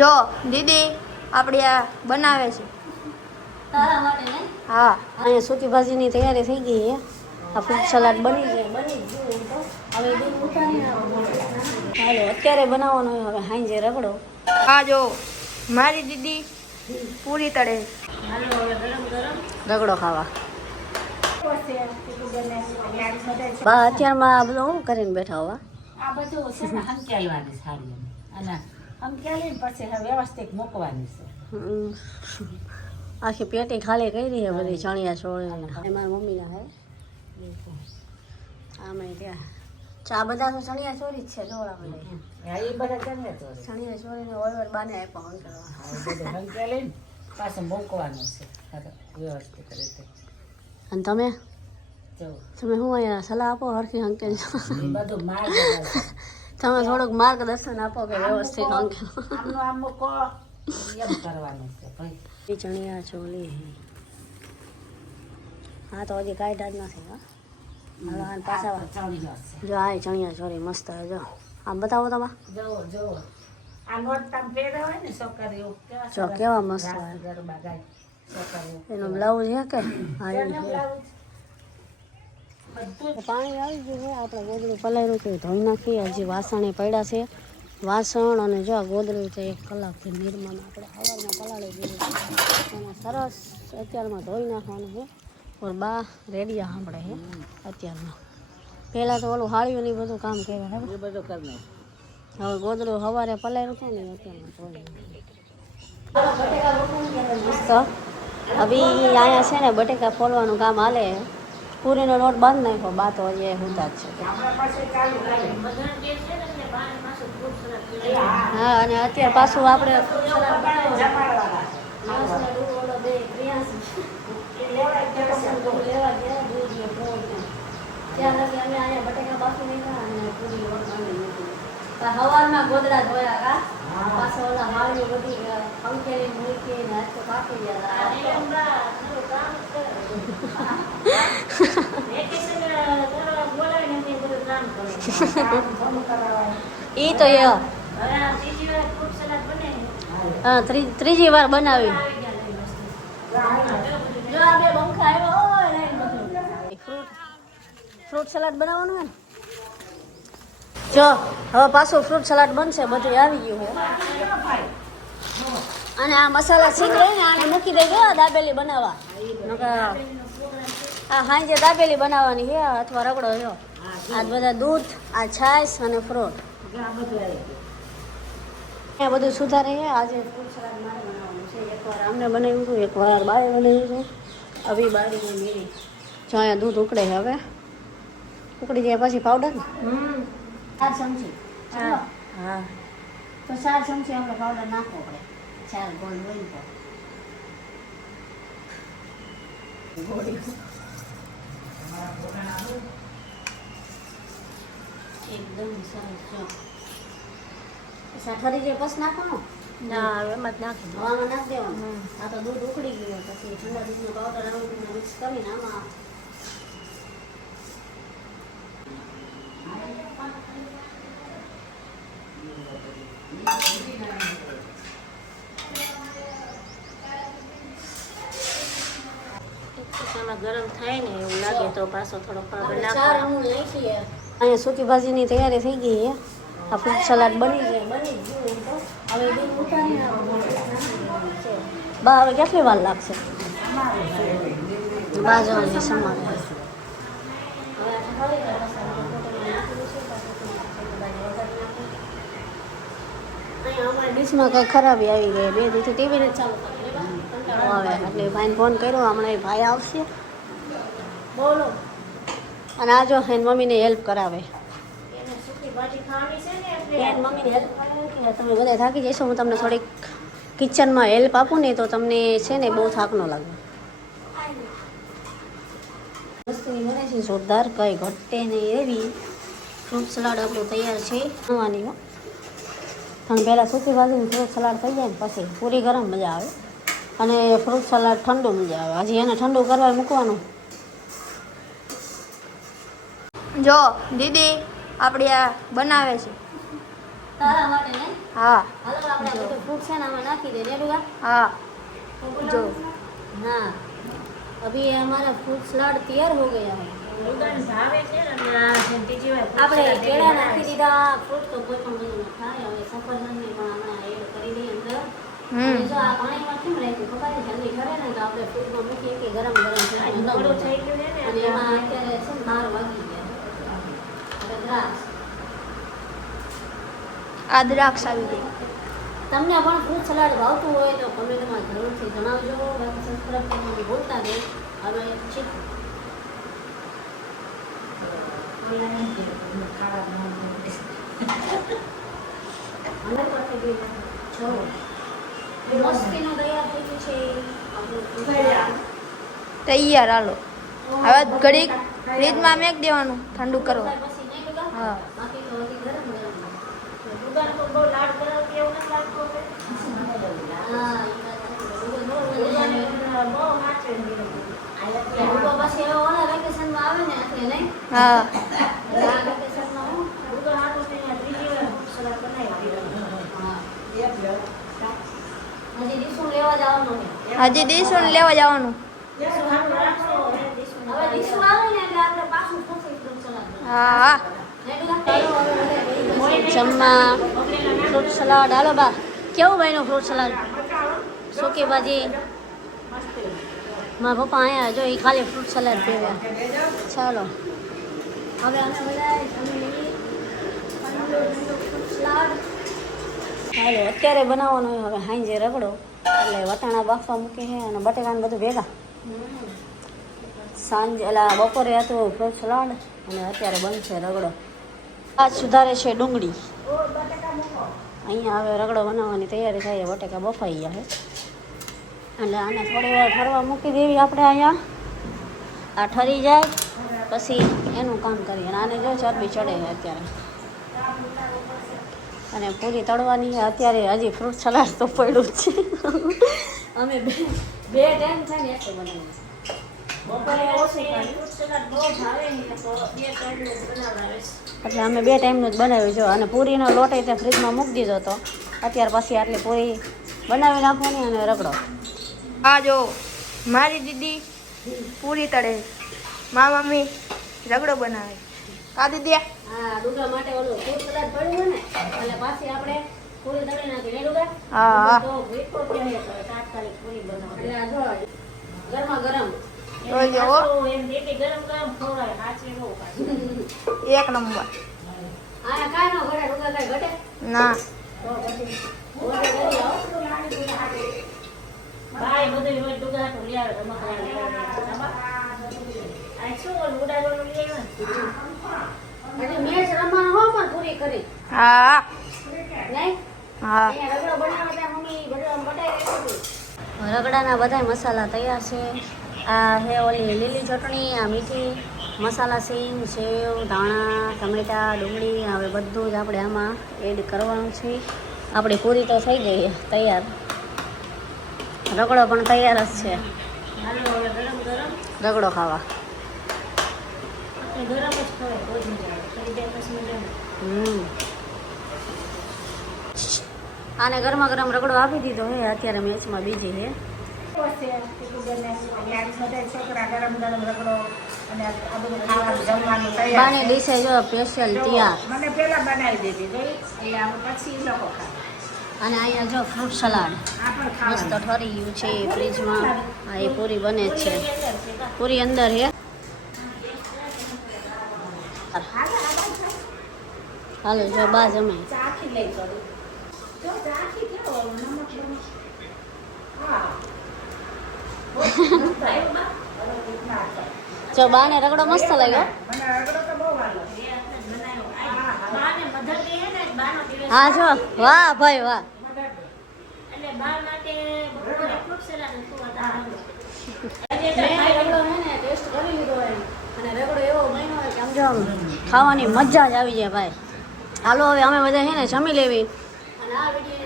જો દીદી આપણી આ બનાવે છે તારા માટે ને. હા અહીંયા સૂકી ભાજીની તૈયારી થઈ ગઈ છે. આ ફ્રૂટ સલાડ બની ગયું એમ તો. હવે દૂધ ઉતારી હાલો અત્યારે બનાવવાનો હોય. હવે હાંજે રગડો. હા જો મારી દીદી પૂરી તળે હાલો હવે ગરમ ગરમ રગડો ખાવા. બા અત્યારમાં આ બધું શું કરીને બેઠા હોવા. આ બધું છે ને હંકેલવાની સાડીઓ અને હંકેલીને પછી હવે વ્યવસ્થિત મૂકવાની છે. આખી પેટી ખાલી કરી છે બધી ચણિયા ચોળી મારા મમ્મીના હે આમાં ત્યાં ચા બધા તો ચણિયા ચોરી જ છે જોડા બધા હા, એ બધા ગમે તો ચણિયા ચોરીને ઓળવર બાને આપ્યા કરવા હંકેલીને પાછું મૂકવાનું છે વ્યવસ્થિત રીતે. અને તમે જો તમે શું અહીંયા સલાહ આપો હરખી અંકેલ એ બધું માર તમે થોડુંક માર્ગદર્શન આપો કે વ્યવસ્થિત અંકેલ. આમનું આમ મૂકો એમ કરવાનું છે ભાઈ. ચણિયા ચોલી હા તો હજી કાંઈ જ નથી હા. હાલો આને પાછા ચણિયો છે. જો આ ચણિયા ચોરી મસ્ત જો આમ બતાવો તમે જોવો જોવો આ નોટ તમે પહેર્યા હોય ને છોકરીઓ જો કેવા મસ્ત ઘાસ હોય. ગરબા ગાય છોકરીઓ એનો બ્લાઉઝ છે કે હા કેમ એનું છે. બ્લાઉઝ? બધું પાણી આવી ગયું છે આપણે ગોદડું પલાળ્યું છે ધોઈ નાખીએ. હજી વાસણે પડ્યા છે વાસણ અને જો આ ગોદડું છે 1 કલાકથી નિર્માણ આપણે સવારમાં પલાળી દીધું છે. એમાં સરસ અત્યારમાં ધોઈ નાખવાનું છે. ઓર બા રેડિયા સાંભળે છે અત્યારમાં. પહેલાં તો ઓલું હાળીયું ને ઈ બધું કામ કર્યું ખબર. એ બધું કરી નાખ. હવે ગોદડું સવારે પલાળ્યું છે ને અત્યારમાં ધોઈ મસ્ત. હવે અહીંયા છે ને બટેકા ફોલવાનું કામ હાલે. પૂરીનો લોટ બાંધ નાખ્યો બા તો હજી હુતા જ છે. હા અને અત્યારે પાછું આપણે હવારમાં ગોદડા ધોયા કા પાછો ઓલા હાળીઓ બધી પંખેલી મૂકી ને તો કાપી ગયા. ઈ તો હા ત્રીજી વાર બનાવી. ફ્રૂટ સલાડ બનાવવાનું હે ને જો હવે પાછું ફ્રૂટ સલાડ બનશે. બધું આવી ગયું છે અને આ મસાલા છીંગ રહી ને આને મૂકી દેજો દાબેલી બનાવવા. આ હાંજે દાબેલી બનાવવાની છે અથવા રગડો જો. આ બધા દૂધ આ છાશ અને ફ્રૂટ એ બધું સુધારે છે. આજે ફ્રૂટ સલાડ મારે બનાવવાનું છે. એકવાર આમને બનાવ્યું હતું એકવાર બારે બનાવ્યું હતું. હવે બારીની મીરી જો અહીંયા દૂધ ઉકળે છે. હવે ઉકળી જાય પછી પાવડર ને 4 ચમચી હા તો 4 ચમચી આપણે પાવડર નાખવો પડે. 4 ગોળ હોય ને એકદમ સરસ જો ઠરી જાય પછી નાખવાનું ના એમાં જ નાખી દો. હવામાં નાખી દેવાનું. આ તો દૂધ ઉકળી ગયું પછી ઠંડા દૂધનો પાવડર આવી મિક્સ કરીને આમાં ગરમ થાય ને એવું લાગે તો પાછો થોડો પાવડર 4 નાખો. અમૂલ નાખીએ. અહીંયા સૂકી ભાજીની તૈયારી થઈ ગઈ છે. આ ફ્રૂટ સલાડ બની ગયું એમ તો. હવે દૂધ ઉતારીને બા હવે કેટલી વાર લાગશે બાજવાની સમારે અમારી ડીશમાં કંઈ ખરાબી આવી ગઈ. 2 દિવસથી ટીવી ને ચાલુ આવે એટલે ભાઈને ફોન કર્યો. હમણાં એ ભાઈ આવશે બોલો અને આ જો એની મમ્મીને હેલ્પ કરાવે. એની મમ્મીને હેલ્પ કરાવે તમે બધા થાકી જશો. હું તમને થોડીક કિચનમાં હેલ્પ આપું ને તો તમને છે ને બહુ થાક ન લાગે. વસ્તુ બને છે જોરદાર કંઈ ઘટે નહીં એવી. ફ્રૂટ સલાડ આપણું તૈયાર છે ખાવાની. પણ પહેલાં સૂકી ભાજીનું ફ્રૂટ સલાડ થઈ જાય ને પછી પૂરી ગરમ મજા આવે અને ફ્રૂટ સલાડ ઠંડુ મજા આવે. હજી એને ઠંડુ કરવા મૂકવાનું. જો દીદી આપણી આ બનાવે છે તારા માટે ને હા હાલો આપણે આ બધું ફ્રૂટ છે ને આમાં નાખી દે ને ડુગા હા જો हाँ अभी हमारा फ्रूट सलाद तैयार हो गया है દુકાન ભાવે છે ને એટલે આ જંતીજી હોય આપણે કેળા નાખી દીધા ફ્રૂટ તો કોઈ પણ બધું ખાય હવે સફરજન ને પણ હમણાં એડ કરી દઈએ અંદર અને જો આ પાણીમાં કેમ રાખ્યું ખબર છે જલ્દી ઠરે ને તો આપણે ફ્રૂટમાં મૂકીએ કે ગરમ ગરમ થઈ આ મોડું થઈ ગયું છે ને અને એમાં અત્યારે છે ને 12 વાગી ગયા હવે દ્રાક્ષ આ દ્રાક્ષ આવી ગઈ તમને પણ ફ્રૂટ સલાડ ભાવતું હોય તો કમેન્ટમાં જરૂરથી જણાવજો બાકી સબસ્ક્રાઇબ કરવાનું ભૂલતા નહીં હવે ચીક અંદર પરથી બી જો મસ્તીનો તૈયાર થઈ ગયું છે આપણું તૈયાર હાલો હવે ઘડીક ફ્રીજમાં મેક દેવાનું ઠંડુ કરવા પછી નહીં બધા હા બાકી તો હજી ગરમ ગરમ દુકાન તો બહુ લાડ કરાવતી એવું નથી લાગતું હવે. હા દુકાને બહુ સાચવે છે. પછી હવે ઓલા વેકેશનમાં આવે ને એટલે નહીં હા એટલે આ વેકેશનમાં હું દુકાન હાટું થઈને ત્રીજી વાર સલાડ બનાવી દીધું. હા હજી ડીશું લેવા જવાનું છે હજી દઈશું ને લેવા જવાનું શું હાટું રાખશો હવે દીશું હવે ડીશું આવે ને એટલે આપણે પાછું ફૂટી ફ્રૂટ સલાડ હા હા જમવા ફ્રૂટ સલાડ હાલો બા કેવું બન્યું ફ્રૂટ સલાડ સૂકી ભાજી મારા પપ્પા અહીંયા જો એ ખાલી ફ્રૂટ સલાડ પીવ્યા ચાલો હવે અમે બધા જમી લઈએ ફ્રૂટ સલાડ હાલો અત્યારે બનાવવાનું હોય હવે હાંજે રગડો એટલે વટાણા બાફવા મૂકે છે અને બટેકાને બધું ભેગા સાંજે એટલે બપોરે હતું ફ્રૂટ સલાડ અને અત્યારે બનશે રગડો આ સુધારે છે ડુંગળી અહીંયા હવે રગડો બનાવવાની તૈયારી થાય બટેકા બફાઈ ગયા છે એટલે આને થોડી વાર ઠરવા મૂકી દેવી આપણે અહીંયા આ ઠરી જાય પછી એનું કામ કરીએ અને આને જો ચરબી ચડે છે અત્યારે અને પૂરી તળવાની છે અત્યારે હજી ફ્રૂટ સલાડ તો પડ્યું જ છે અમે બે ટાઈમ થાય ને એટલે બનાવીએ બપોરે ઓછી ફ્રૂટ સલાડ બહુ ભાવે ને તો બે ટાઈમ જ બનાવડાવે છે. એટલે અમે બે ટાઈમનું જ બનાવ્યું જો અને પૂરીનો લોટ એ તે ફ્રીજમાં મૂકી દીધો હતો અત્યાર પછી આટલી પૂરી બનાવી નાખવાની અને રગડો આ જો મારી દીદી પૂરી તળે મા મમ્મી રગડો બનાવે કા દીદી હા ડુગા માટે ઓલું ફ્રૂટ સલાડ પડ્યું હોય ને એટલે પાછી આપણે પૂરી તળી નાખી ને ડુગા હા હા તો વીકો કે તાત્કાલિક પૂરી બનાવો એટલે આ જો ગરમા ગરમ તો જો એમ દેતી ગરમ ગરમ ખવડાવે સાચે બહુ પાછું. એક નંબર આને કાંઈ ન ઘટે ડુગા કાંઈ ઘટે ના તો પછી ઓર્ડર કરી આવો ભાઈ બધું રોજ દુકાન લઈ આવે રમકડા લઈ આવે આ શું ઓલું ઉડાડવાનું લઈ આવે ને? એટલે મેચ રમવાનો હો પણ પૂરી કરી હા નહીં હા અહીંયા રગડો બનાવવા ત્યાં મમ્મી બધું બટાઈ રાખી રગડાના બધા મસાલા તૈયાર છે આ હે ઓલી લીલી ચટણી આ મીઠી મસાલા સીંગ સેવ ધાણા ટમેટા ડુંગળી હવે બધું જ આપણે આમાં એડ કરવાનું છે આપણી પૂરી તો થઈ ગઈ તૈયાર રગડો પણ તૈયાર જ છે હાલો હવે ગરમ ગરમ રગડો ખાવા આપણે ગરમ જ ખવાય બહુ જ મજા આવે થઈ જાય પછી મજા આવે. આને ગરમા ગરમ રગડો આપી દીધો હે અત્યારે મેચમાં બીજી છે છોકરા ગરમ ગરમ રગડો અને આ બધું ખાવાનું જમવાનું તૈયાર બાની ડીશે જો સ્પેશિયલ તૈયાર મને પેલા બનાવી દીધી જોઈ એટલે આપણે પછી લોકો ખાય અને અહીંયા જો ફ્રૂટ સલાડ આ પણ મસ્ત ખાવાનું ઠરી ગયું છે ફ્રીજમાં હા એ પૂરી બને જ છે પૂરી અંદર છે હાલો જો બા જમે ચાખી લઈ થોડું જો ચાખી કેવો નમક બમક હા જો બાને રગડો મસ્ત લાગ્યો મને રગડો તો બહુ વાલો બાને મધર ડે હે ને બાનો દિવસ હા જો વાહ ભાઈ વાહ મધર ડે એટલે બા માટે બપોરે ફ્રૂટ સલાડ શું હતા રગડો હે ને ટેસ્ટ કરી લીધો હોય અને રગડો એવો બન્યો હોય કે આમ જો આમ ખાવાની મજા જ આવી જાય ભાઈ હાલો હવે અમે બધા છે ને જમી લેવી અને આ વિડીયો